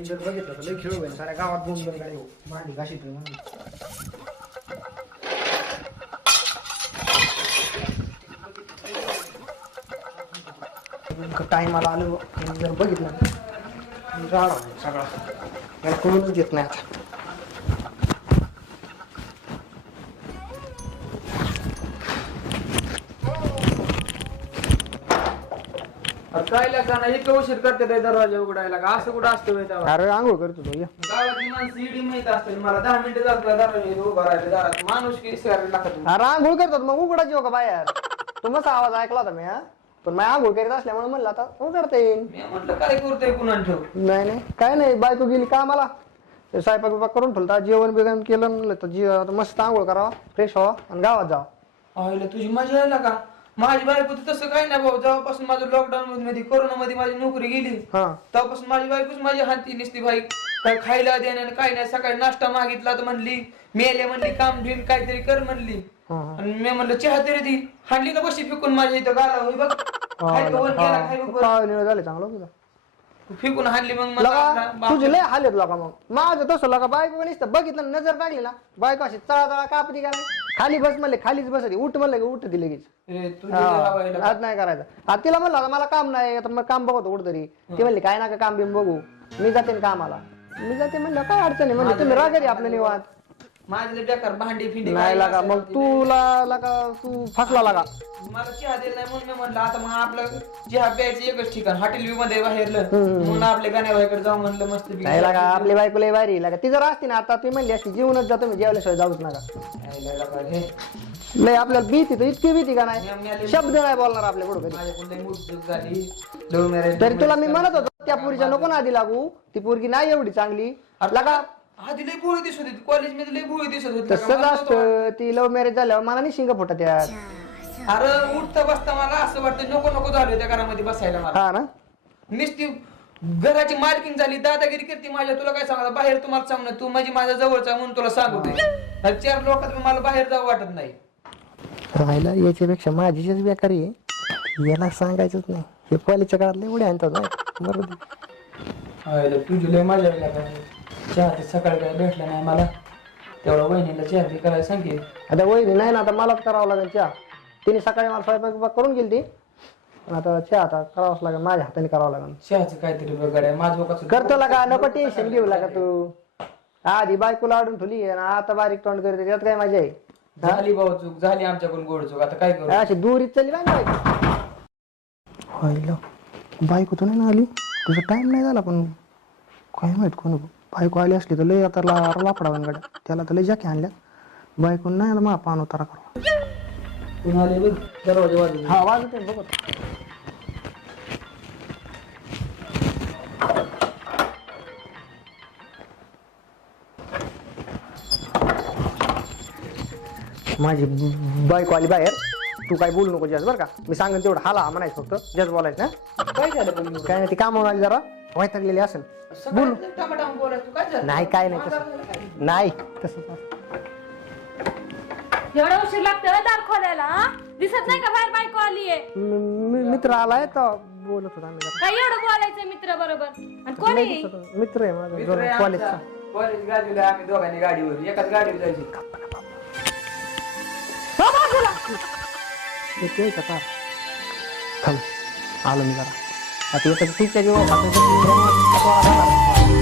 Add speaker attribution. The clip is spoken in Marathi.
Speaker 1: जर बघितलं तर लई खेळ होईल साऱ्या गावात बोंब गाडी भांडी घाशीत टाइमाला आलो जर बघितलं राडा सगळा याला कळूनच देत नाही आता.
Speaker 2: काय लागला ना इतकं उशीर करते दरवाजा उघडायला का असं कुठं असतं
Speaker 1: अरे आंघोळ करतो तो
Speaker 2: गावातली माणसं इडी माहित असते मला 10 मिनिटं जातात दरवाजा उभा राहिले दारात माणूस की विसरायला लागत.
Speaker 1: अरे आंघोळ करतात मग उघडायची का बाहेर तू मस्त आवाज ऐकला होता मी पण माझ्या आंघोळ करीत असल्यामुळे म्हणलं आता उघडता येईल.
Speaker 2: मी म्हटलं काय करतोय पुन्हा ठेव.
Speaker 1: नाही काय नाही बायको गेली कामाला स्वयंपाक बिपाक करून ठेवला जेवण बिगण केलं म्हणलं तर मस्त आंघोळ करावा फ्रेश व्हावा आणि गावात जावा.
Speaker 2: आईला तुझी मजा यायला का माझी बायको तर तसं काय नाही भाऊ जेव्हापासून माझं लॉकडाऊन मध्ये कोरोना मध्ये माझी नोकरी गेली तेव्हापासून माझी बायकोच माझी हाती निसती भाई काय खायला देण्याने काय नाही सकाळी नाश्ता मागितला तर म्हणली मेले म्हणली काम घेऊन काहीतरी कर म्हणली आणि मी म्हणलं चहा तरी दी हांडली ना बशी फेकून माझ्या इथं गाला होई बघ
Speaker 1: झाले चांगलं
Speaker 2: फेकून हाणली मग मला
Speaker 1: तुझे लय हालत लगा मग माझं तसं लगा बायको नुसतं बघितलं नजर टाकली ना बायको अशी चळा चळा कापती का नाही खाली बस म्हणले खालीच बसली उठ म्हणलं की उठ दिले लगेच आज नाही करायचं तिला म्हणलं आता मला काम नाही आता मग काम बघतो कुठतरी ती म्हणली काय नका काम बिम बघू मी जाते ना कामाला मी जाते म्हणलं काय अडचण आहे म्हणजे तुम्ही रागारी आपल्या निवांत
Speaker 2: माझे बेकार भांडी फिंडी
Speaker 1: नाही लागा मग तुला लागा तू फसला लागा
Speaker 2: मला चहा दिला नाही म्हणून मी म्हणलं आता मग आपलं चहा प्यायचं एकच ठिकाण हॉटेल मध्ये बाहेरलं म्हणून आपल्या गाण्याबाईकडे जाऊ म्हणलं मस्त
Speaker 1: नाही लागा आपली बायको लय भारी लागा ती जर असती ना आता ती म्हणली असती जीवनच जातो मी जेवल्याशिवाय जाऊच नका लय आपल्याला भीती तर इतकी भीती का नाही शब्द नाही बोलणार आपल्या पुढे तरी तुला मी म्हणत होतो त्या पोरीच्या नको ना आधी लागू ती पोरगी नाही एवढी चांगली लागा
Speaker 2: आधी लई भोळी दिसत होती कॉलेज मध्ये लई भोळी दिसत होती
Speaker 1: तसंच असतं ती लव्ह मॅरेज झाल्यावर मला नाही शिंग फुटत यार
Speaker 2: अरे उठता बसता मला असं वाटतं नको नको झालं त्या घरामध्ये बसायला मला
Speaker 1: हा ना
Speaker 2: नुसती घराची मार्किंग झाली दादागिरी करते माझ्या तुला काय सांगता बाहेर तुम्हाला सांगणार तू माझी माझ्या जवळचा म्हणून तुला सांगतोय 4 लोकात मला बाहेर जावं वाटत नाही
Speaker 1: राहिला याच्यापेक्षा माझीच बेकारी आहे याला सांगायचंच नाही हे कॉलेजच्या काळातले एवढे आणतात नाही बरोबर
Speaker 2: तुझी लय मजा चहा ते सकाळी काय भेटलं नाही मला तेवढा वहिनीला चहा बी करायला सांगते
Speaker 1: आता वहिनी नाही ना आता मलाच करावं लागेल चहा तिने सकाळी मला स्वयंपाक करून गेली ती आता चहा आता करावंच लागेल माझ्या हाताने करावं लागेल
Speaker 2: चहाचं काहीतरी वगैरे माझं
Speaker 1: करतो लागा नको टेन्शन घेऊ लागा तू आधी बायकोला आडून ठेवली आता बारीक तोंड करते त्यात काय मजा आहे
Speaker 2: झाली भाऊ चूक झाली आमच्याकडून गोड चूक आता काय करू
Speaker 1: अशी दुरीत चालली बायको बायको तर नाही आली तुझा टाइम नाही झाला पण काय माहित कोण बायको आली असली तर लय आता लापडा गाड्या त्याला तर लय जाके आणल्या बायको नाही आला मग पान उतारा करू
Speaker 2: दरवाजा वाजून
Speaker 1: हा वाजते बघत माझी बायको आली बाहेर तू काय बोलू नको जस बरं का मी सांगेन तेवढं हाला म्हणायचं फक्त जस बोलायचं ना
Speaker 2: काय झालं पण
Speaker 1: काय नाही ती कामावर आली जरा वैतागलेली असेल बोल नाही काय नाही तसं नाही तसं
Speaker 3: एवढा उशीर लागतोय दार खोलायला दिसत नाही का बाहेर बायको आलीये
Speaker 1: मित्र आलाय तर बोलत होता आम्ही
Speaker 3: काय एवढं बोलायचं मित्र बरोबर आणि कोणी
Speaker 1: मित्र आहे माझा कॉलेजचा
Speaker 2: कॉलेज गाडीला आम्ही दोघांनी गाडीवर एकाच गाडीवर जायची
Speaker 1: थांब आलो मी जरा आता येतं ठीक आहे